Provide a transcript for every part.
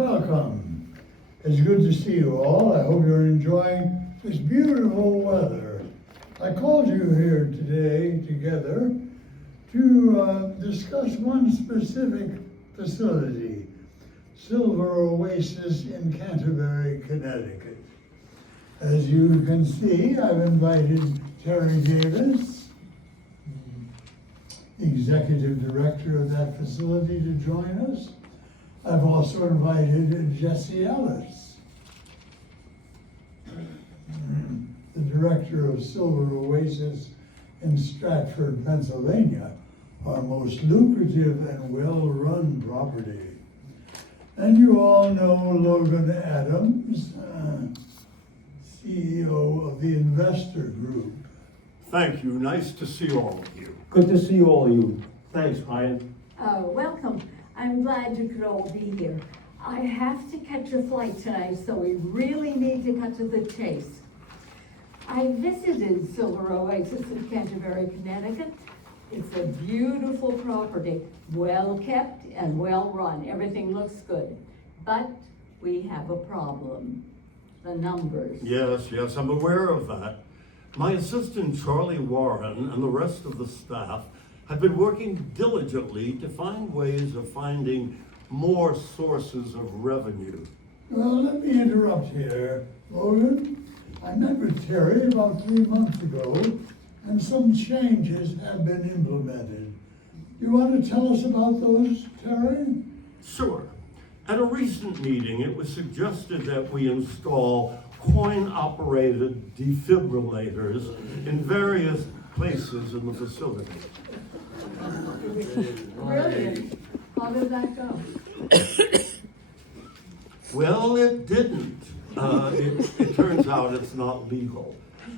Welcome. It's good to see you all. I hope you're enjoying this beautiful weather. I called you here today together to discuss one specific facility, Silver Oasis in Canterbury, Connecticut. As you can see, I've invited Terry Davis, the executive director of that facility, to join us. I've also invited Jesse Ellis, the director of Silver Oasis in Stratford, Pennsylvania, our most lucrative and well-run property. And you all know Logan Adams, CEO of the Investor Group. Thank you. Nice to see all of you. Good to see all of you. Thanks, Ryan. Welcome. I'm glad you could all be here. I have to catch a flight tonight, so we really need to cut to the chase. I visited Silver Oasis in Canterbury, Connecticut. It's a beautiful property, well kept and well run. Everything looks good. But we have a problem. The numbers. Yes, I'm aware of that. My assistant, Charlie Warren, and the rest of the staff have been working diligently to find ways of finding more sources of revenue. Well, let me interrupt here. Logan, I met with Terry about 3 months ago, and some changes have been implemented. You want to tell us about those, Terry? Sure. At a recent meeting, it was suggested that we install coin-operated defibrillators in various places in the facility. Brilliant. How did that go? Well, it didn't. It turns out it's not legal,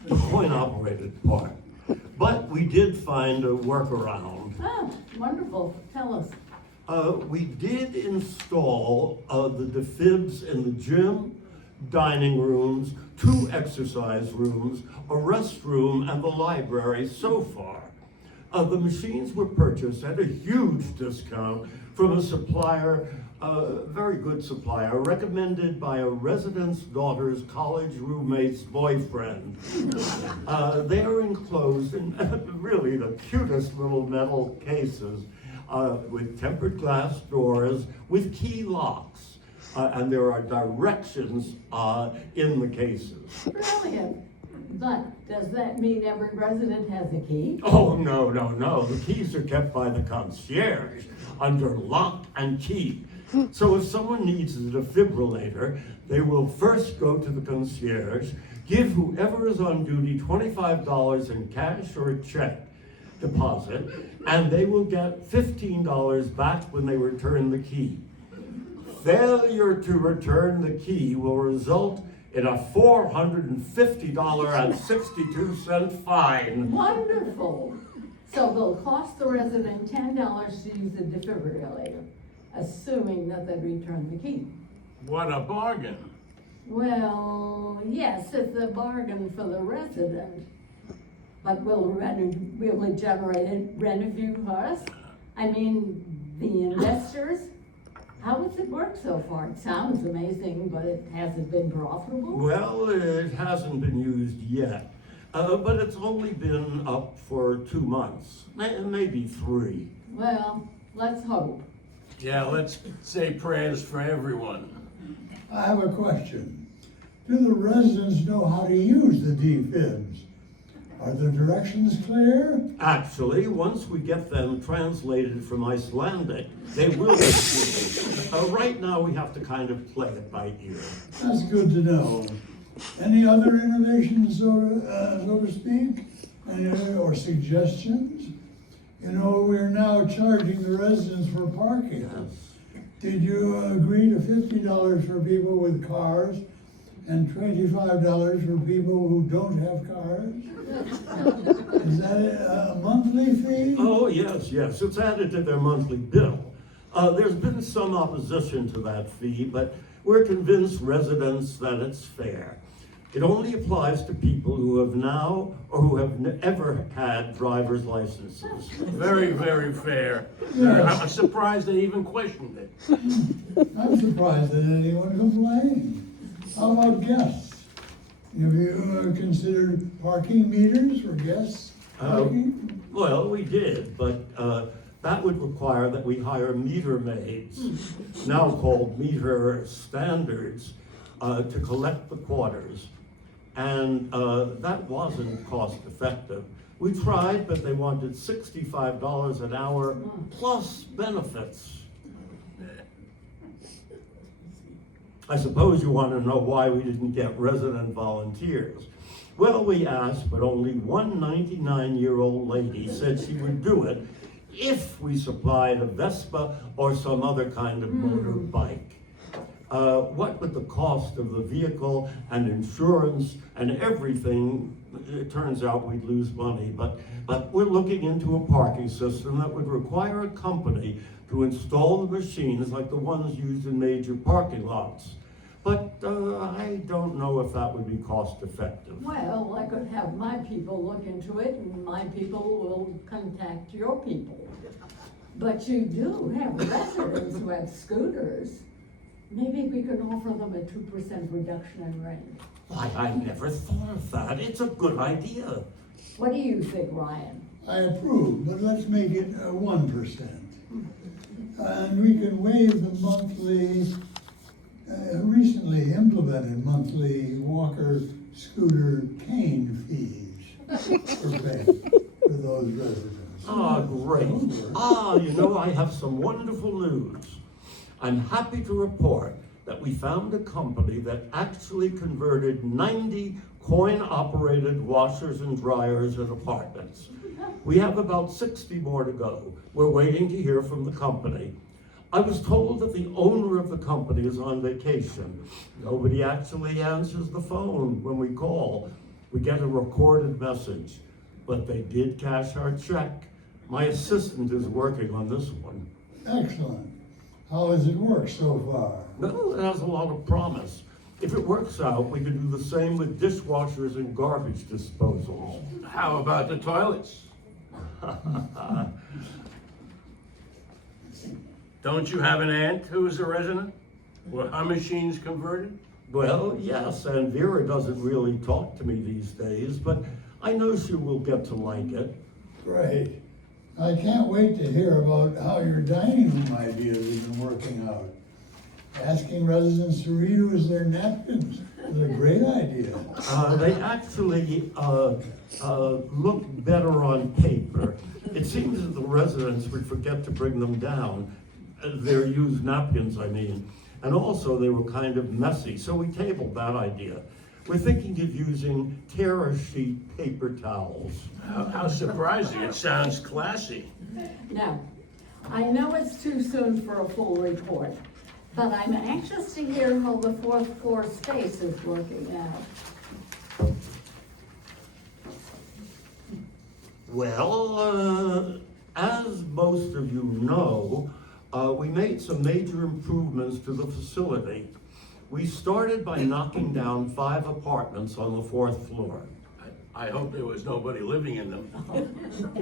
the coin-operated part. But we did find a workaround. Oh, wonderful. Tell us. We did install the defibs in the gym, dining rooms, 2 exercise rooms, a restroom, and the library so far. The machines were purchased at a huge discount from a supplier, a very good supplier, recommended by a resident's daughter's college roommate's boyfriend. They are enclosed in really the cutest little metal cases with tempered glass doors with key locks. And there are directions in the cases. Brilliant. But does that mean every resident has a key? Oh, no. The keys are kept by the concierge under lock and key. So if someone needs a defibrillator, they will first go to the concierge, give whoever is on duty $25 in cash or a check deposit, and they will get $15 back when they return the key. Failure to return the key will result in a $450.62 fine. Wonderful. So it'll cost the resident $10 to use the defibrillator, assuming that they return the key. What a bargain. Well, yes, it's a bargain for the resident. But will it generate revenue for us? I mean, the investors? How has it worked so far? It sounds amazing, but it hasn't been profitable? Well, it hasn't been used yet, but it's only been up for 2 months, maybe 3. Well, let's hope. Yeah, let's say prayers for everyone. I have a question. Do the residents know how to use the defibs? Are the directions clear? Actually, once we get them translated from Icelandic, they will be clear. Right now, we have to kind of play it by ear. That's good to know. Any other innovations, so to speak, or suggestions? You know, we're now charging the residents for parking. Yes. Did you agree to $50 for people with cars and $25 for people who don't have cars? Is that a monthly fee? Oh, yes, it's added to their monthly bill. There's been some opposition to that fee, but we're convinced residents that it's fair. It only applies to people who have now or who have ever had driver's licenses. Very, very fair. Yes. I'm surprised they even questioned it. I'm surprised that anyone complained. How about guests? Have you considered parking meters for guests parking? Well, we did, but that would require that we hire meter maids, now called meter standards, to collect the quarters. And that wasn't cost effective. We tried, but they wanted $65 an hour plus benefits. I suppose you want to know why we didn't get resident volunteers. Well, we asked, but only one 99-year-old lady said she would do it if we supplied a Vespa or some other kind of motorbike. What with the cost of the vehicle and insurance and everything, it turns out we'd lose money. But we're looking into a parking system that would require a company to install the machines like the ones used in major parking lots. But I don't know if that would be cost effective. Well, I could have my people look into it, and my people will contact your people. But you do have residents who have scooters. Maybe we could offer them a 2% reduction in rent. Why, I never thought of that. It's a good idea. What do you think, Ryan? I approve, but let's make it 1%. And we can waive the monthly, recently implemented monthly walker scooter cane fees for those residents. Ah, great. I have some wonderful news. I'm happy to report that we found a company that actually converted 90 coin-operated washers and dryers in apartments. We have about 60 more to go. We're waiting to hear from the company. I was told that the owner of the company is on vacation. Nobody actually answers the phone when we call. We get a recorded message, but they did cash our check. My assistant is working on this one. Excellent. How has it worked so far? Well, it has a lot of promise. If it works out, we can do the same with dishwashers and garbage disposals. How about the toilets? Don't you have an aunt who is a resident? Were her machines converted? Well, yes, and Vera doesn't really talk to me these days, but I know she will get to like it. Great. I can't wait to hear about how your dining room ideas have been working out. Asking residents to reuse their napkins is a great idea. They actually look better on paper. It seems that the residents would forget to bring them down. Their used napkins, I mean. And also they were kind of messy, so we tabled that idea. We're thinking of using terror sheet paper towels. How surprising. It sounds classy. Now, I know it's too soon for a full report, but I'm anxious to hear how the fourth floor space is working out. Well, as most of you know, we made some major improvements to the facility. We started by knocking down 5 apartments on the 4th floor. I hope there was nobody living in them.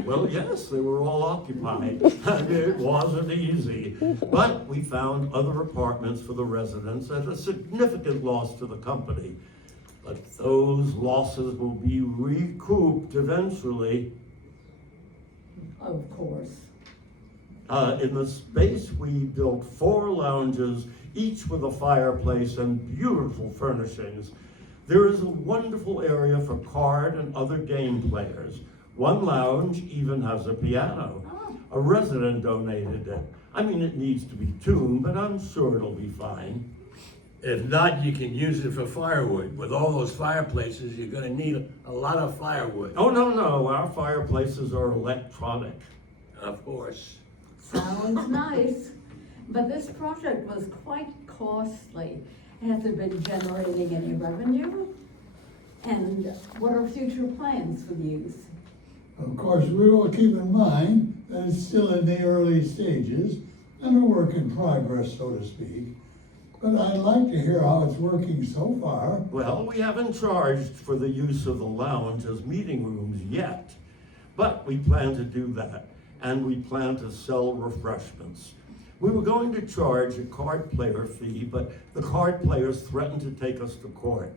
Well, yes, they were all occupied, and it wasn't easy. But we found other apartments for the residents at a significant loss to the company. But those losses will be recouped eventually. Of course. In the space, we built 4 lounges, each with a fireplace and beautiful furnishings. There is a wonderful area for card and other game players. One lounge even has a piano. A resident donated it. I mean, it needs to be tuned, but I'm sure it'll be fine. If not, you can use it for firewood. With all those fireplaces, you're gonna need a lot of firewood. Oh, no, our fireplaces are electronic. Of course. Sounds nice, but this project was quite costly. Has it been generating any revenue? And what are future plans for the use? Of course, we will keep in mind that it's still in the early stages and a work in progress, so to speak. but I'd like to hear how it's working so far. Well, we haven't charged for the use of the lounge as meeting rooms yet, but we plan to do that, and we plan to sell refreshments. We were going to charge a card player fee, but the card players threatened to take us to court.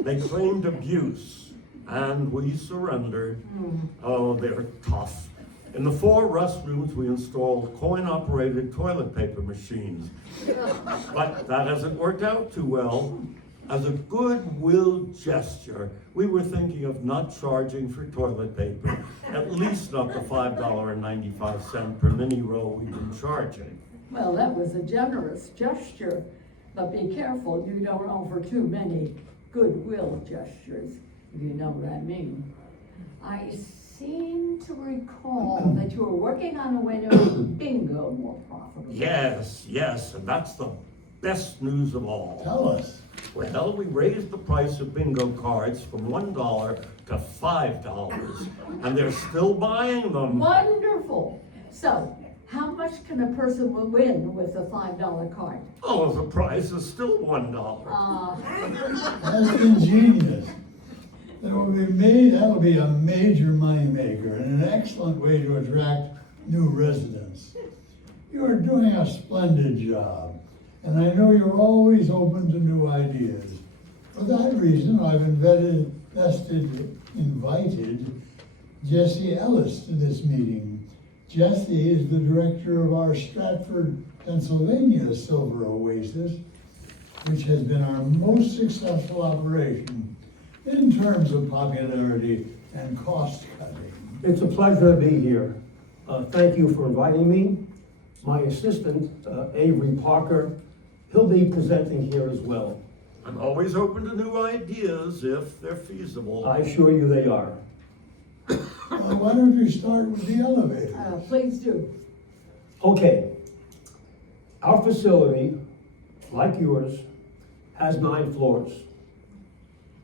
They claimed abuse, and we surrendered. Oh, they're tough. In the 4 restrooms, we installed coin-operated toilet paper machines. But that hasn't worked out too well. As a goodwill gesture, we were thinking of not charging for toilet paper, at least not the $5.95 per mini roll we've been charging. Well, that was a generous gesture, but be careful you don't offer too many goodwill gestures, if you know what I mean. I seem to recall that you were working on a way to make bingo more profitable. Yes, and that's the best news of all. Tell us. Well, we raised the price of bingo cards from $1 to $5, and they're still buying them. Wonderful. So, how much can a person win with a $5 card? Oh, the price is still $1. That's ingenious. That will be a major moneymaker and an excellent way to attract new residents. You are doing a splendid job, and I know you're always open to new ideas. For that reason, I've invited Jesse Ellis to this meeting. Jesse is the director of our Stratford, Pennsylvania Silver Oasis, which has been our most successful operation in terms of popularity and cost cutting. It's a pleasure to be here. Thank you for inviting me. My assistant, Avery Parker, he'll be presenting here as well. I'm always open to new ideas if they're feasible. I assure you they are. Why don't you start with the elevator? Please do. Okay. Our facility, like yours, has 9 floors.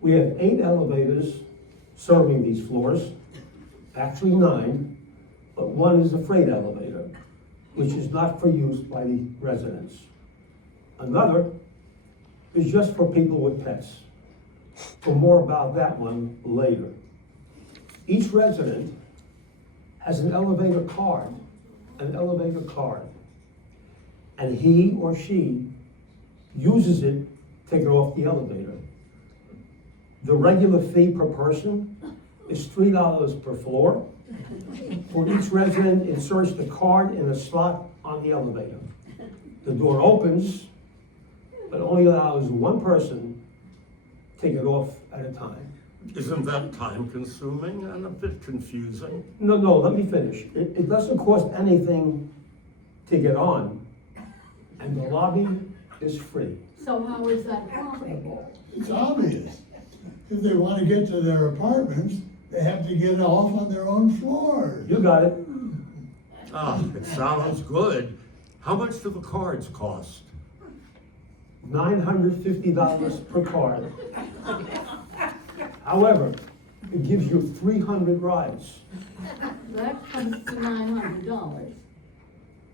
We have 8 elevators serving these floors, actually 9, but one is a freight elevator, which is not for use by the residents. Another is just for people with pets. For more about that one later. Each resident has an elevator card, and he or she uses it to get off the elevator. The regular fee per person is $3 per floor. For each resident, inserts the card in a slot on the elevator. The door opens, but only allows one person to get off at a time. Isn't that time consuming and a bit confusing? No, let me finish. It doesn't cost anything to get on, and the lobby is free. So how is that profitable? It's obvious. If they want to get to their apartments, they have to get off on their own floors. You got it. It sounds good. How much do the cards cost? $950 per card. However, it gives you 300 rides. That comes to $900.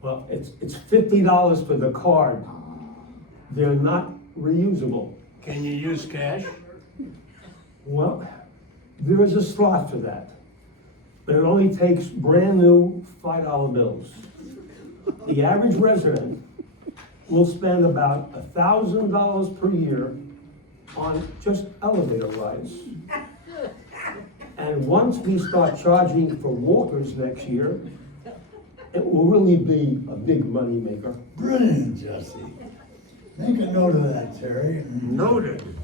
Well, it's $50 for the card. They're not reusable. Can you use cash? Well, there is a slot for that, but it only takes brand new $5 bills. The average resident will spend about $1,000 per year on just elevator rides. And once we start charging for walkers next year, it will really be a big money maker. Brilliant, Jesse. Make a note of that, Terry. Noted.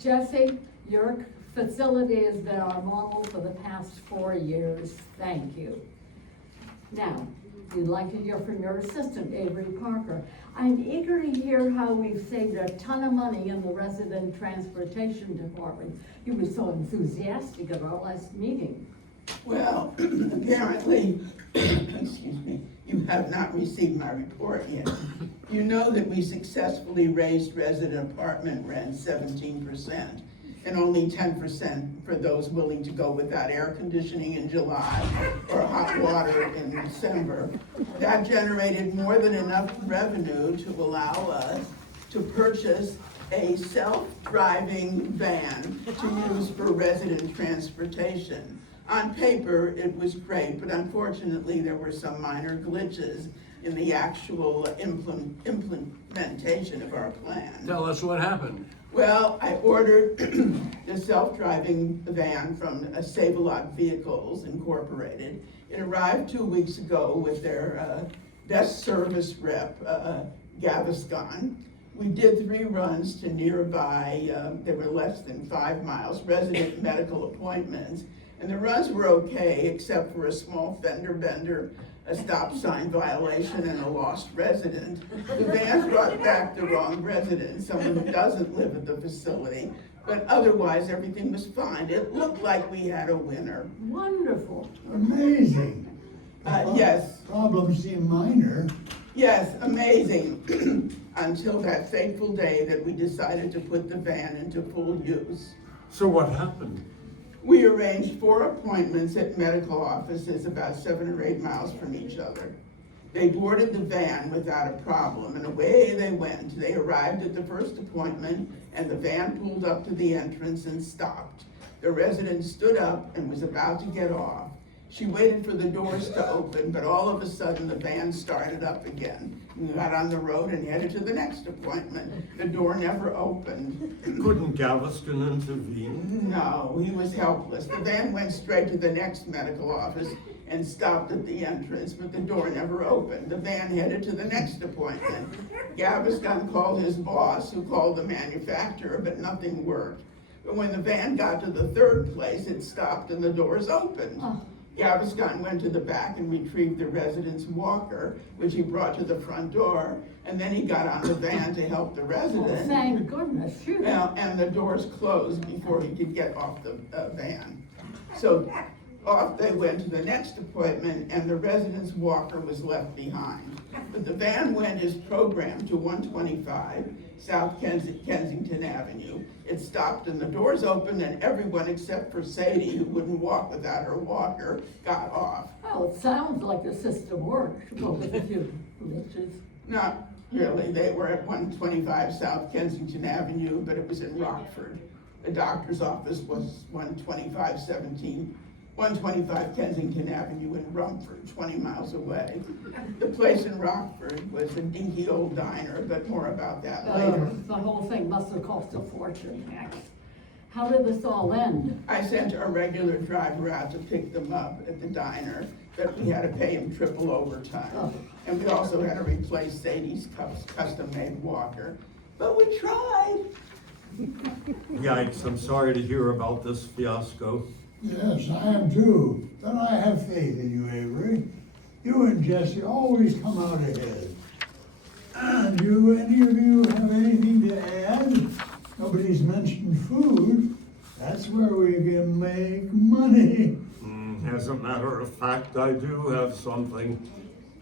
Jesse, your facility has been our model for the past 4 years. Thank you. Now, we'd like to hear from your assistant, Avery Parker. I'm eager to hear how we've saved a ton of money in the resident transportation department. You were so enthusiastic at our last meeting. Well, apparently, excuse me, you have not received my report yet. You know that we successfully raised resident apartment rent 17%, and only 10% for those willing to go without air conditioning in July or hot water in December. That generated more than enough revenue to allow us purchase a self-driving van to use for resident transportation. On paper, it was great, but unfortunately, there were some minor glitches in the actual implementation of our plan. Tell us what happened. Well, I ordered the self-driving van from Save-A-Lot Vehicles Incorporated. It arrived 2 weeks ago with their best service rep, Gaviscon. We did 3 runs to nearby, they were less than 5 miles, resident medical appointments. And the runs were okay, except for a small fender bender, a stop sign violation, and a lost resident. The van brought back the wrong resident, someone who doesn't live at the facility, but otherwise everything was fine. It looked like we had a winner. Wonderful. Amazing. Yes. Problems seem minor. Yes, amazing, until that fateful day that we decided to put the van into full use. So what happened? We arranged 4 appointments at medical offices about 7 or 8 miles from each other. They boarded the van without a problem, and away they went. They arrived at the first appointment, and the van pulled up to the entrance and stopped. The resident stood up and was about to get off. She waited for the doors to open, but all of a sudden the van started up again. We got on the road and headed to the next appointment. The door never opened. Couldn't Galveston intervene? No, he was helpless. The van went straight to the next medical office and stopped at the entrance, but the door never opened. The van headed to the next appointment. Gaviscon called his boss, who called the manufacturer, but nothing worked. But when the van got to the 3rd place, it stopped and the doors opened. Gaviscon went to the back and retrieved the resident's walker, which he brought to the front door, and then he got on the van to help the resident. Thank goodness, phew. And the doors closed before he could get off the van. So off they went to the next appointment, and the resident's walker was left behind. But the van went as programmed to 125 South Kensington Avenue. It stopped and the doors opened, and everyone except for Sadie, who wouldn't walk without her walker, got off. Well, it sounds like the system worked, well, with a few glitches. Not really, they were at 125 South Kensington Avenue, but it was in Rockford. The doctor's office was 125 Kensington Avenue in Rumford, 20 miles away. The place in Rockford was a dinky old diner, but more about that later. The whole thing must have cost a fortune, Max. How did this all end? I sent a regular driver out to pick them up at the diner, but we had to pay him triple overtime. Oh. And we also had to replace Sadie's custom-made walker, but we tried. Yikes, I'm sorry to hear about this fiasco. Yes, I am too. But I have faith in you, Avery. You and Jesse always come out ahead. And do any of you have anything to add? Nobody's mentioned food. That's where we can make money. As a matter of fact, I do have something.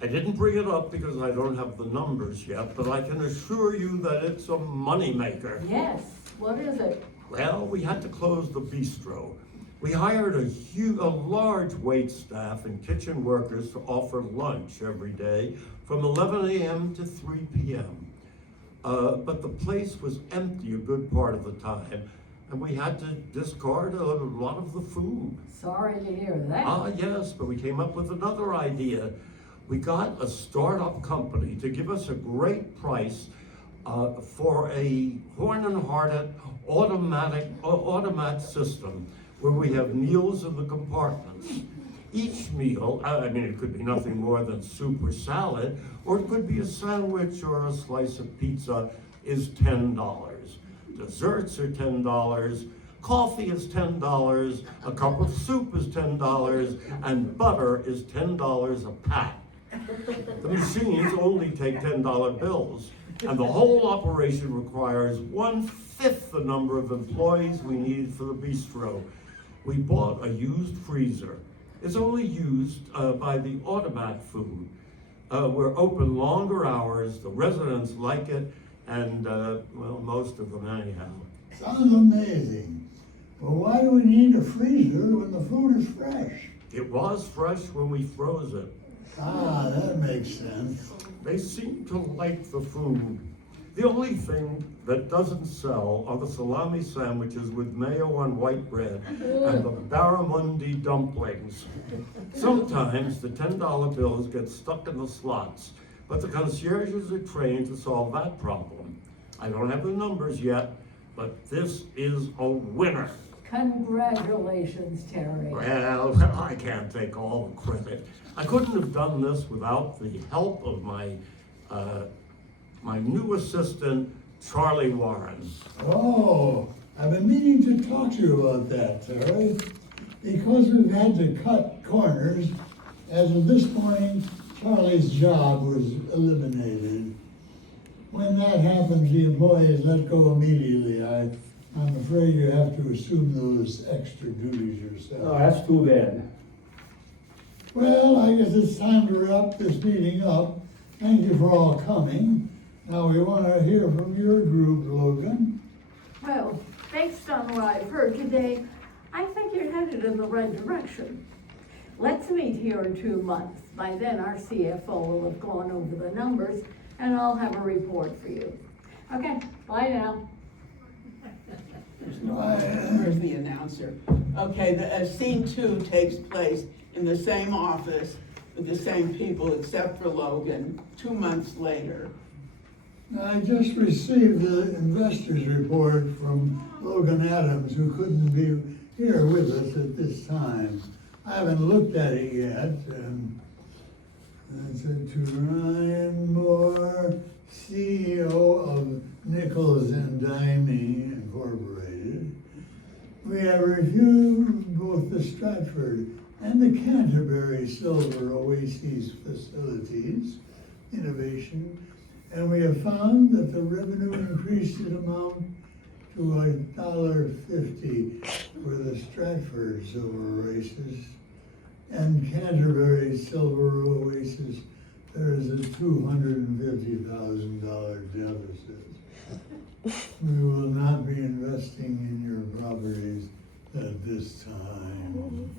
I didn't bring it up because I don't have the numbers yet, but I can assure you that it's a moneymaker. Yes, what is it? Well, we had to close the bistro. We hired a large wait staff and kitchen workers to offer lunch every day from 11 a.m. to 3 p.m. But the place was empty a good part of the time, and we had to discard a lot of the food. Sorry to hear that. Yes, but we came up with another idea. We got a startup company to give us a great price for a Horn and Hardart automat system where we have meals in the compartments. Each meal, it could be nothing more than soup or salad, or it could be a sandwich or a slice of pizza, is $10. Desserts are $10, coffee is $10, a cup of soup is $10, and butter is $10 a pack. The machines only take $10 bills, and the whole operation requires 1/5 the number of employees we needed for the bistro. We bought a used freezer. It's only used by the automat food. We're open longer hours, the residents like it, and most of them anyhow. Sounds amazing. But why do we need a freezer when the food is fresh? It was fresh when we froze it. Ah, that makes sense. They seem to like the food. The only thing that doesn't sell are the salami sandwiches with mayo on white bread and the barramundi dumplings. Sometimes the $10 bills get stuck in the slots, but the concierges are trained to solve that problem. I don't have the numbers yet, but this is a winner. Congratulations, Terry. Well, I can't take all the credit. I couldn't have done this without the help of my new assistant, Charlie Warren. Oh, I've been meaning to talk to you about that, Terry. Because we've had to cut corners, as of this morning, Charlie's job was eliminated. When that happens, the employee is let go immediately. I'm afraid you have to assume those extra duties yourself. Oh, that's too bad. Well, I guess it's time to wrap this meeting up. Thank you for all coming. Now we want to hear from your group, Logan. Well, based on what I've heard today, I think you're headed in the right direction. Let's meet here in 2 months. By then, our CFO will have gone over the numbers, and I'll have a report for you. Okay, bye now. Where's the announcer? Okay, scene 2 takes place in the same office with the same people except for Logan, 2 months later. I just received the investors report from Logan Adams, who couldn't be here with us at this time. I haven't looked at it yet. That's it, to Ryan Moore, CEO of Nichols and Dimey Incorporated. We have reviewed both the Stratford and the Canterbury Silver Oases facilities, innovation, and we have found that the revenue increased in amount to $1.50 for the Stratford Silver Oasis, and Canterbury Silver Oasis, there is a $250,000 deficit. We will not be investing in your properties at this time.